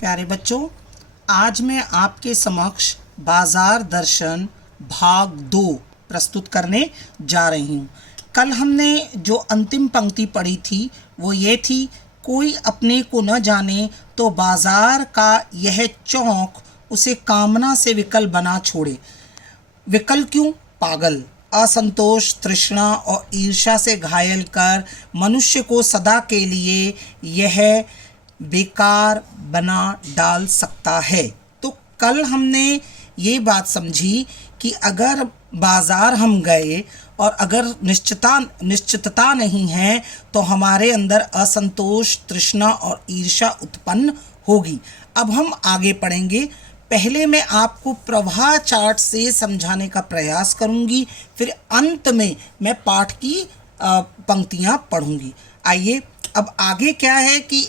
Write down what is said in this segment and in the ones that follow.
प्यारे बच्चों, आज मैं आपके समक्ष बाजार दर्शन भाग 2 प्रस्तुत करने जा रही हूँ। कल हमने जो अंतिम पंक्ति पढ़ी थी वो ये थी, कोई अपने को न जाने तो बाजार का यह चौक उसे कामना से विकल बना छोड़े। विकल क्यों? पागल, असंतोष, तृष्णा और ईर्ष्या से घायल कर मनुष्य को सदा के लिए यह बेकार बना डाल सकता है। तो कल हमने ये बात समझी कि अगर बाज़ार हम गए और अगर निश्चितता नहीं है तो हमारे अंदर असंतोष, तृष्णा और ईर्ष्या उत्पन्न होगी। अब हम आगे पढ़ेंगे। पहले मैं आपको प्रवाह चार्ट से समझाने का प्रयास करूंगी, फिर अंत में मैं पाठ की पंक्तियां पढ़ूंगी। आइए, अब आगे क्या है कि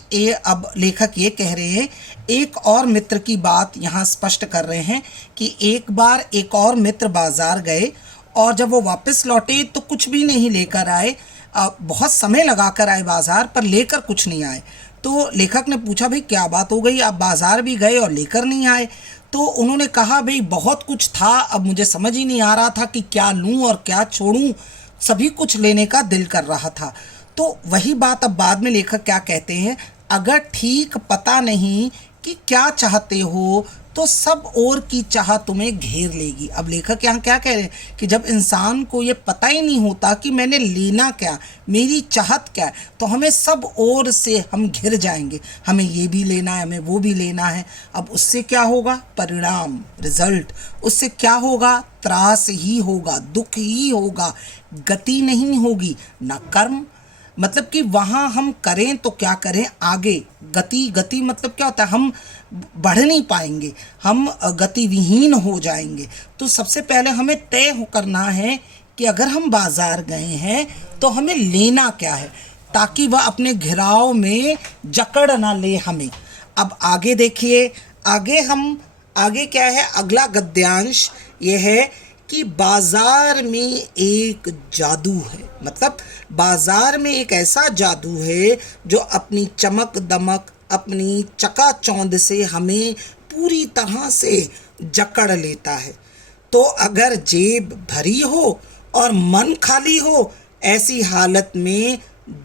अब लेखक ये कह रहे हैं, एक और मित्र की बात यहाँ स्पष्ट कर रहे हैं कि एक बार एक और मित्र बाजार गए और जब वो वापस लौटे तो कुछ भी नहीं लेकर आए। बहुत समय लगा कर आए बाजार, पर लेकर कुछ नहीं आए। तो लेखक ने पूछा, भाई क्या बात हो गई, आप बाजार भी गए और लेकर नहीं आए? तो उन्होंने कहा, भाई बहुत कुछ था, अब मुझे समझ ही नहीं आ रहा था कि क्या लूँ और क्या छोड़ूँ, सभी कुछ लेने का दिल कर रहा था। तो वही बात अब बाद में लेखक क्या कहते हैं, अगर ठीक पता नहीं कि क्या चाहते हो तो सब ओर की चाह तुम्हें घेर लेगी। अब लेखक यहाँ क्या कह रहे हैं कि जब इंसान को ये पता ही नहीं होता कि मैंने लेना क्या, मेरी चाहत क्या है, तो हमें सब ओर से हम घिर जाएंगे। हमें ये भी लेना है, हमें वो भी लेना है। अब उससे क्या होगा? परिणाम, रिजल्ट, उससे क्या होगा? त्रास ही होगा, दुख ही होगा, गति नहीं होगी, ना कर्म। मतलब कि वहाँ हम करें तो क्या करें, आगे गति मतलब क्या होता है, हम बढ़ नहीं पाएंगे, हम गतिविहीन हो जाएंगे। तो सबसे पहले हमें तय करना है कि अगर हम बाजार गए हैं तो हमें लेना क्या है, ताकि वह अपने घिराव में जकड़ ना ले हमें। अब आगे देखिए, आगे क्या है, अगला गद्यांश ये है कि बाजार में एक जादू है। मतलब बाजार में एक ऐसा जादू है जो अपनी चमक दमक, अपनी चकाचौंध से हमें पूरी तरह से जकड़ लेता है। तो अगर जेब भरी हो और मन खाली हो, ऐसी हालत में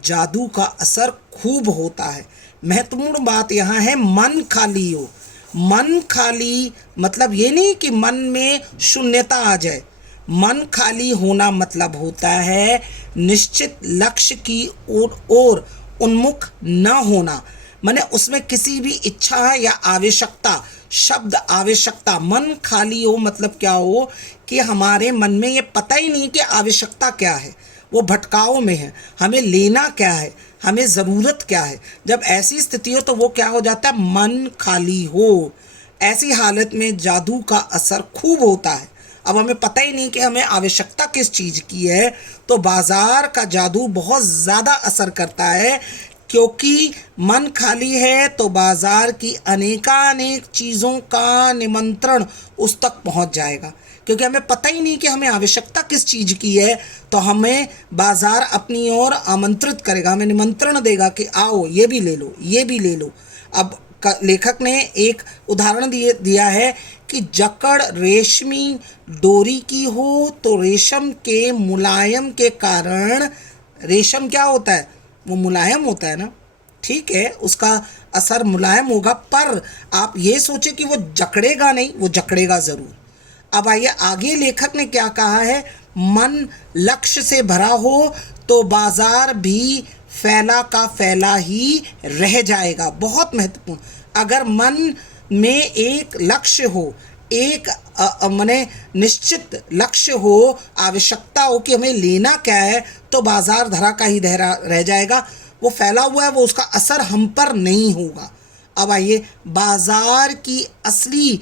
जादू का असर खूब होता है। महत्वपूर्ण बात यहाँ है, मन खाली हो। मन खाली मतलब ये नहीं कि मन में शून्यता आ जाए। मन खाली होना मतलब होता है निश्चित लक्ष्य की ओर उन्मुख न होना। माने उसमें किसी भी इच्छा या आवश्यकता, शब्द आवश्यकता, मन खाली हो मतलब क्या हो कि हमारे मन में ये पता ही नहीं कि आवश्यकता क्या है, वो भटकाव में है, हमें लेना क्या है, हमें ज़रूरत क्या है। जब ऐसी स्थिति हो तो वो क्या हो जाता है, मन खाली हो। ऐसी हालत में जादू का असर खूब होता है। अब हमें पता ही नहीं कि हमें आवश्यकता किस चीज़ की है, तो बाजार का जादू बहुत ज़्यादा असर करता है। क्योंकि मन खाली है तो बाजार की अनेकानेक चीज़ों का निमंत्रण उस तक पहुंच जाएगा। क्योंकि हमें पता ही नहीं कि हमें आवश्यकता किस चीज़ की है, तो हमें बाजार अपनी ओर आमंत्रित करेगा, हमें निमंत्रण देगा कि आओ ये भी ले लो, ये भी ले लो। अब लेखक ने एक उदाहरण दिया है कि जकड़ रेशमी डोरी की हो तो रेशम के मुलायम के कारण, रेशम क्या होता है, वो मुलायम होता है ना, ठीक है, उसका असर मुलायम होगा, पर आप ये सोचे कि वो जकड़ेगा नहीं, वो जकड़ेगा ज़रूर। अब आइए आगे लेखक ने क्या कहा है, मन लक्ष्य से भरा हो तो बाजार भी फैला का फैला ही रह जाएगा। बहुत महत्वपूर्ण। अगर मन में एक लक्ष्य हो, एक माने निश्चित लक्ष्य हो, आवश्यकता हो कि हमें लेना क्या है, तो बाजार धरा का ही धरा रह जाएगा। वो फैला हुआ है, वो उसका असर हम पर नहीं होगा। अब आइए, बाजार की असली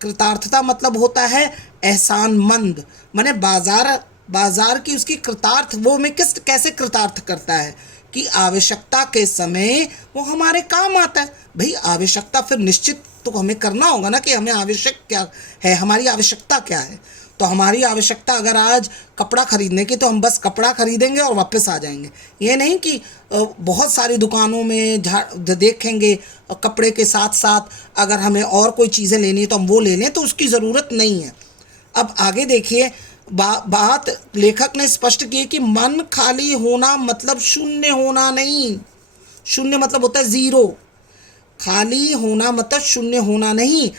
कृतार्थता मतलब होता है एहसानमंद। माने बाजार की उसकी कृतार्थ, वो हमें कैसे कृतार्थ करता है कि आवश्यकता के समय वो हमारे काम आता है। भाई आवश्यकता फिर निश्चित तो हमें करना होगा ना कि हमें आवश्यक क्या है, हमारी आवश्यकता क्या है। तो हमारी आवश्यकता अगर आज कपड़ा खरीदने की, तो हम बस कपड़ा खरीदेंगे और वापस आ जाएंगे। ये नहीं कि बहुत सारी दुकानों में देखेंगे कपड़े के साथ साथ अगर हमें और कोई चीज़ें लेनी है तो हम वो ले लें, तो उसकी ज़रूरत नहीं है। अब आगे देखिए, बात लेखक ने स्पष्ट की कि मन खाली होना मतलब शून्य होना नहीं। शून्य मतलब होता है ज़ीरो। खाली होना मतलब शून्य होना नहीं।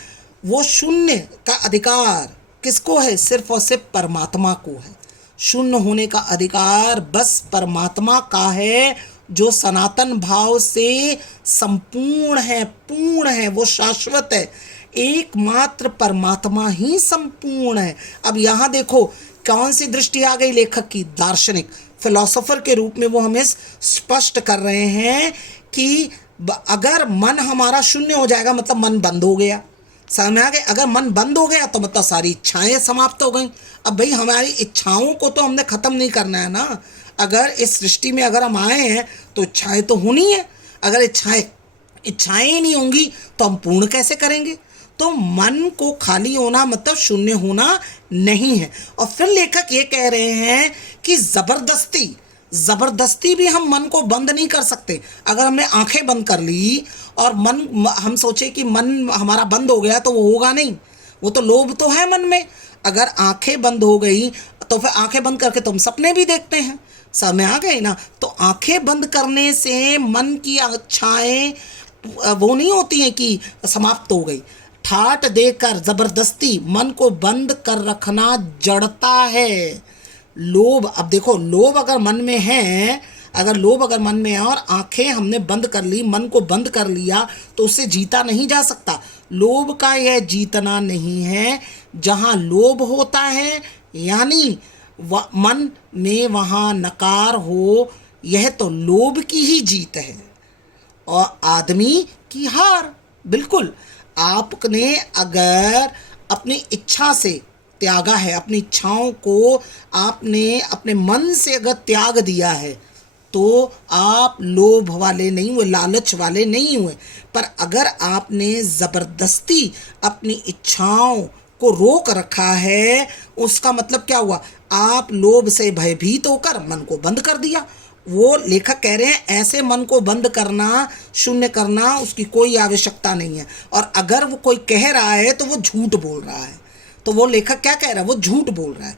वो शून्य का अधिकार किसको है? सिर्फ और सिर्फ परमात्मा को है। शून्य होने का अधिकार बस परमात्मा का है, जो सनातन भाव से संपूर्ण है, पूर्ण है, वो शाश्वत है। एकमात्र परमात्मा ही संपूर्ण है। अब यहाँ देखो कौन सी दृष्टि आ गई लेखक की? दार्शनिक, फिलोसोफर के रूप में वो हमें स्पष्ट कर रहे हैं कि अगर मन हमारा शून्य हो जाएगा मतलब मन बंद हो गया। समझ में आ गए? अगर मन बंद हो गया तो मतलब सारी इच्छाएं समाप्त हो गई। अब भाई हमारी इच्छाओं को तो हमने ख़त्म नहीं करना है ना। अगर इस सृष्टि में अगर हम आए हैं तो इच्छाएं तो होनी है। अगर इच्छाएं ही नहीं होंगी तो हम पूर्ण कैसे करेंगे? तो मन को खाली होना मतलब शून्य होना नहीं है। और फिर लेखक ये कह रहे हैं कि ज़बरदस्ती भी हम मन को बंद नहीं कर सकते। अगर हमने आंखें बंद कर ली और हम सोचे कि मन हमारा बंद हो गया तो वो होगा नहीं। वो तो लोभ तो है मन में। अगर आंखें बंद हो गई तो फिर आंखें बंद करके तो हम सपने भी देखते हैं। समझ में आ गए ना? तो आंखें बंद करने से मन की इच्छाएं वो नहीं होती हैं कि समाप्त हो गई। ठाट देकर ज़बरदस्ती मन को बंद कर रखना जड़ता है। लोभ, अब देखो लोभ अगर मन में है, लोभ अगर मन में है और आंखें हमने बंद कर ली, मन को बंद कर लिया, तो उससे जीता नहीं जा सकता। लोभ का यह जीतना नहीं है। जहाँ लोभ होता है यानी मन में वहाँ नकार हो, यह तो लोभ की ही जीत है और आदमी की हार। बिल्कुल, आपने अगर अपनी इच्छा से त्यागा है, अपनी इच्छाओं को आपने अपने मन से अगर त्याग दिया है तो आप लोभ वाले नहीं हुए, लालच वाले नहीं हुए। पर अगर आपने ज़बरदस्ती अपनी इच्छाओं को रोक रखा है, उसका मतलब क्या हुआ? आप लोभ से भयभीत होकर मन को बंद कर दिया। वो लेखक कह रहे हैं ऐसे मन को बंद करना, शून्य करना, उसकी कोई आवश्यकता नहीं है। और अगर वो कोई कह रहा है तो वो झूठ बोल रहा है। तो वो लेखक क्या कह रहा है? वो झूठ बोल रहा है।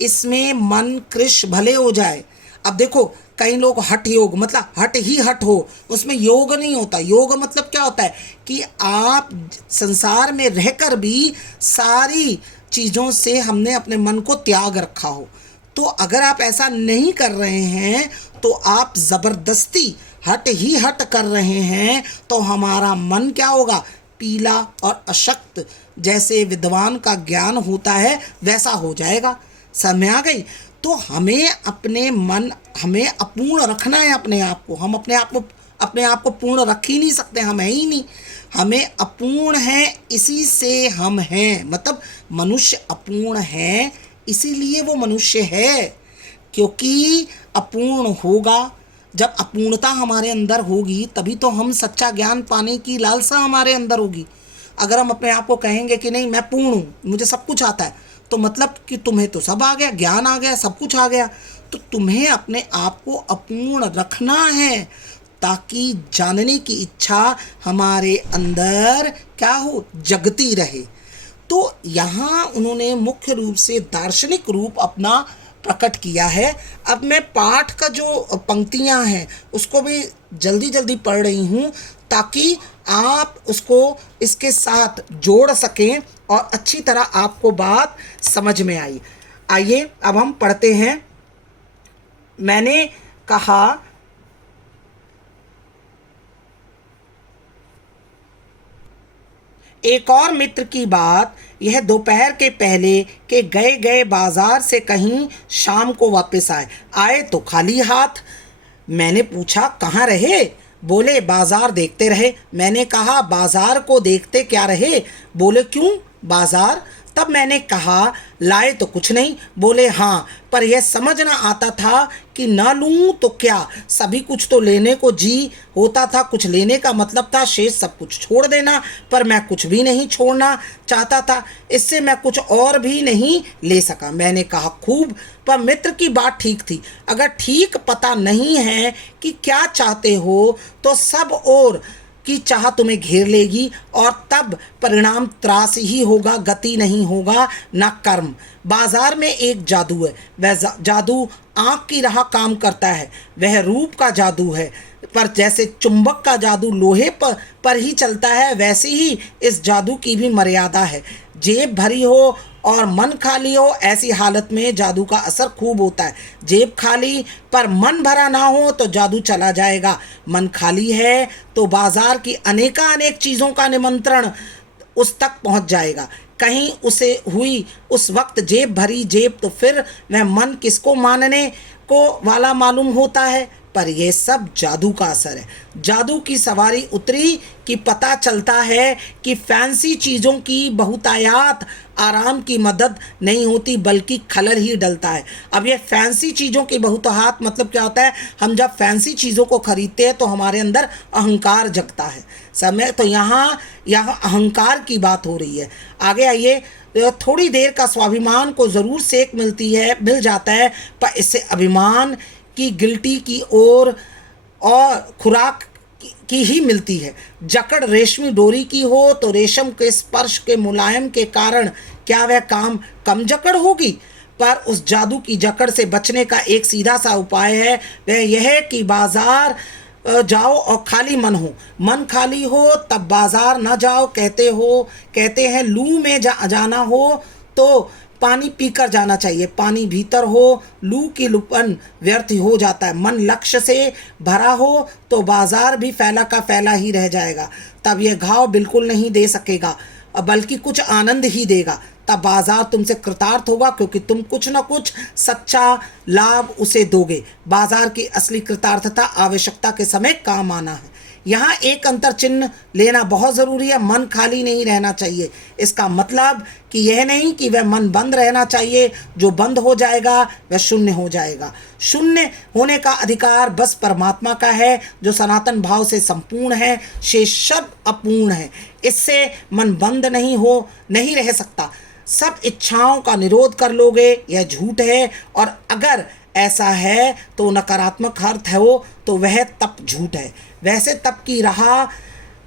इसमें मन कृश भले हो जाए। अब देखो कई लोग हठ योग मतलब हट ही हट हो, उसमें योग नहीं होता। योग मतलब क्या होता है कि आप संसार में रहकर भी सारी चीज़ों से हमने अपने मन को त्याग रखा हो। तो अगर आप ऐसा नहीं कर रहे हैं तो आप ज़बरदस्ती हट ही हट कर रहे हैं, तो हमारा मन क्या होगा? पीला और अशक्त, जैसे विद्वान का ज्ञान होता है वैसा हो जाएगा। समझ आ गई? तो हमें अपूर्ण रखना है अपने आप को। हम अपने आप को पूर्ण रख ही नहीं सकते, हम है ही नहीं। हमें अपूर्ण है, इसी से हम हैं। मतलब मनुष्य अपूर्ण है, इसीलिए वो मनुष्य है। क्योंकि अपूर्ण होगा, जब अपूर्णता हमारे अंदर होगी तभी तो हम सच्चा ज्ञान पाने की लालसा हमारे अंदर होगी। अगर हम अपने आप को कहेंगे कि नहीं मैं पूर्ण हूँ, मुझे सब कुछ आता है, तो मतलब कि तुम्हें तो सब आ गया, ज्ञान आ गया, सब कुछ आ गया। तो तुम्हें अपने आप को अपूर्ण रखना है ताकि जानने की इच्छा हमारे अंदर क्या हो? जगती रहे। तो यहाँ उन्होंने मुख्य रूप से दार्शनिक रूप अपना प्रकट किया है। अब मैं पाठ का जो पंक्तियाँ हैं उसको भी जल्दी जल्दी पढ़ रही हूँ ताकि आप उसको इसके साथ जोड़ सकें और अच्छी तरह आपको बात समझ में आइए अब हम पढ़ते हैं। मैंने कहा एक और मित्र की बात, यह दोपहर के पहले के गए बाजार से कहीं शाम को वापस आए तो खाली हाथ। मैंने पूछा कहाँ रहे? बोले बाजार देखते रहे। मैंने कहा बाजार को देखते क्या रहे? बोले क्यों बाजार? तब मैंने कहा लाए तो कुछ नहीं। बोले हाँ, पर यह समझ ना आता था कि कि ना लूं तो क्या, सभी कुछ तो लेने को जी होता था, कुछ लेने का मतलब था शेष सब कुछ छोड़ देना, पर मैं कुछ भी नहीं छोड़ना चाहता था, इससे मैं कुछ और भी नहीं ले सका। मैंने कहा खूब, पर मित्र की बात ठीक थी। अगर ठीक पता नहीं है कि क्या चाहते हो तो सब और की चाह तुम्हें घेर लेगी और तब परिणाम त्रास ही होगा, गति नहीं होगा न कर्म। बाजार में एक जादू है, वह जादू आँख की राह काम करता है, वह रूप का जादू है, पर जैसे चुंबक का जादू लोहे पर ही चलता है, वैसे ही इस जादू की भी मर्यादा है। जेब भरी हो और मन खाली हो, ऐसी हालत में जादू का असर खूब होता है। जेब खाली पर मन भरा ना हो तो जादू चला जाएगा। मन खाली है तो बाजार की अनेकानेक चीज़ों का निमंत्रण उस तक पहुंच जाएगा। कहीं उसे हुई उस वक्त जेब भरी जेब तो फिर वह मन किसको मानने को वाला मालूम होता है। पर यह सब जादू का असर है। जादू की सवारी उतरी कि पता चलता है कि फैंसी चीज़ों की बहुतायात आराम की मदद नहीं होती बल्कि खलल ही डलता है। अब ये फैंसी चीज़ों की बहुतायात मतलब क्या होता है, हम जब फैंसी चीज़ों को खरीदते हैं तो हमारे अंदर अहंकार जगता है। समय तो यहाँ अहंकार की बात हो रही है। आगे आइए, थोड़ी देर का स्वाभिमान को ज़रूर सेक मिल जाता है, पर इससे अभिमान की गिल्टी की ओर और खुराक की ही मिलती है। जकड़ रेशमी डोरी की हो तो रेशम के स्पर्श के मुलायम के कारण क्या वह कम जकड़ होगी। पर उस जादू की जकड़ से बचने का एक सीधा सा उपाय है, वह यह है कि बाजार जाओ और खाली मन हो। मन खाली हो तब बाजार न जाओ। कहते हैं लू में जाना हो तो पानी पीकर जाना चाहिए, पानी भीतर हो लू की लुपन व्यर्थ हो जाता है। मन लक्ष्य से भरा हो तो बाजार भी फैला का फैला ही रह जाएगा, तब यह घाव बिल्कुल नहीं दे सकेगा बल्कि कुछ आनंद ही देगा। तब बाजार तुमसे कृतार्थ होगा क्योंकि तुम कुछ न कुछ सच्चा लाभ उसे दोगे। बाजार की असली कृतार्थता आवश्यकता के समय काम आना है। यहाँ एक अंतर चिन्ह लेना बहुत ज़रूरी है। मन खाली नहीं रहना चाहिए, इसका मतलब कि यह नहीं कि वह मन बंद रहना चाहिए। जो बंद हो जाएगा वह शून्य हो जाएगा। शून्य होने का अधिकार बस परमात्मा का है जो सनातन भाव से संपूर्ण है, शेष सब अपूर्ण है। इससे मन बंद नहीं रह सकता। सब इच्छाओं का निरोध कर लोगे, यह झूठ है। और अगर ऐसा है तो नकारात्मक अर्थ है वो तो वह तप झूठ है। वैसे तप की राह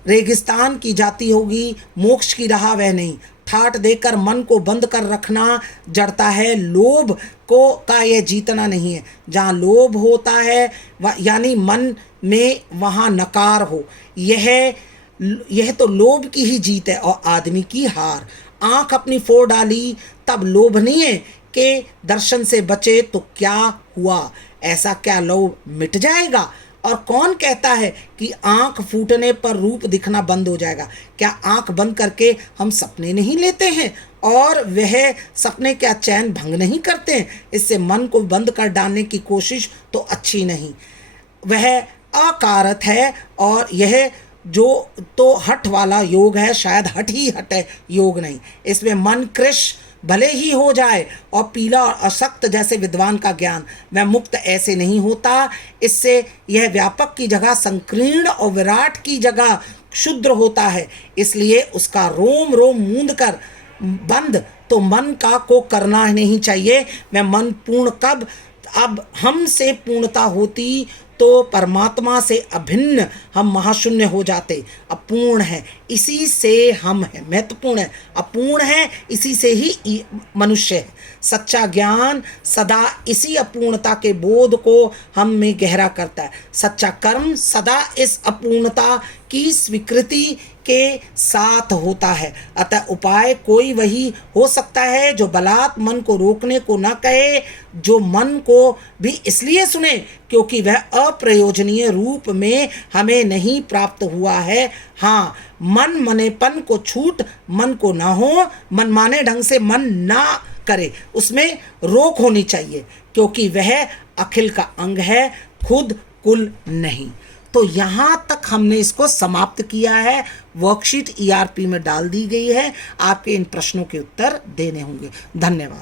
रेगिस्तान की जाती होगी, मोक्ष की राह वह नहीं। ठाट देकर मन को बंद कर रखना जड़ता है, लोभ का यह जीतना नहीं है। जहाँ लोभ होता है यानी मन में वहाँ नकार हो, यह तो लोभ की ही जीत है और आदमी की हार। आँख अपनी फोड़ डाली तब लोभनीय के दर्शन से बचे तो क्या हुआ, ऐसा क्या लोभ मिट जाएगा। और कौन कहता है कि आँख फूटने पर रूप दिखना बंद हो जाएगा। क्या आँख बंद करके हम सपने नहीं लेते हैं और वह सपने क्या चैन भंग नहीं करते हैं। इससे मन को बंद कर डालने की कोशिश तो अच्छी नहीं, वह अकारत है। और यह जो तो हठ वाला योग है, शायद हठ ही हट है, योग नहीं। इसमें मन कृश भले ही हो जाए और पीला और अशक्त जैसे विद्वान का ज्ञान, वह मुक्त ऐसे नहीं होता। इससे यह व्यापक की जगह संकीर्ण और विराट की जगह क्षुद्र होता है। इसलिए उसका रोम रोम मूंद कर बंद तो मन को करना नहीं चाहिए। वह मन पूर्ण कब अब हमसे पूर्णता होती तो परमात्मा से अभिन्न हम महाशून्य हो जाते। अपूर्ण है इसी से हम है, महत्वपूर्ण है। अपूर्ण है इसी से ही मनुष्य है। सच्चा ज्ञान सदा इसी अपूर्णता के बोध को हम में गहरा करता है। सच्चा कर्म सदा इस अपूर्णता की स्वीकृति के साथ होता है। अतः उपाय कोई वही हो सकता है जो बलात् मन को रोकने को न कहे, जो मन को भी इसलिए सुने क्योंकि वह अप्रयोजनीय रूप में हमें नहीं प्राप्त हुआ है। हाँ, मन मनेपन को छूट मन को ना हो, मनमाने ढंग से मन ना करे, उसमें रोक होनी चाहिए क्योंकि वह अखिल का अंग है, खुद कुल नहीं। तो यहाँ तक हमने इसको समाप्त किया है। वर्कशीट ERP में डाल दी गई है, आपके इन प्रश्नों के उत्तर देने होंगे। धन्यवाद।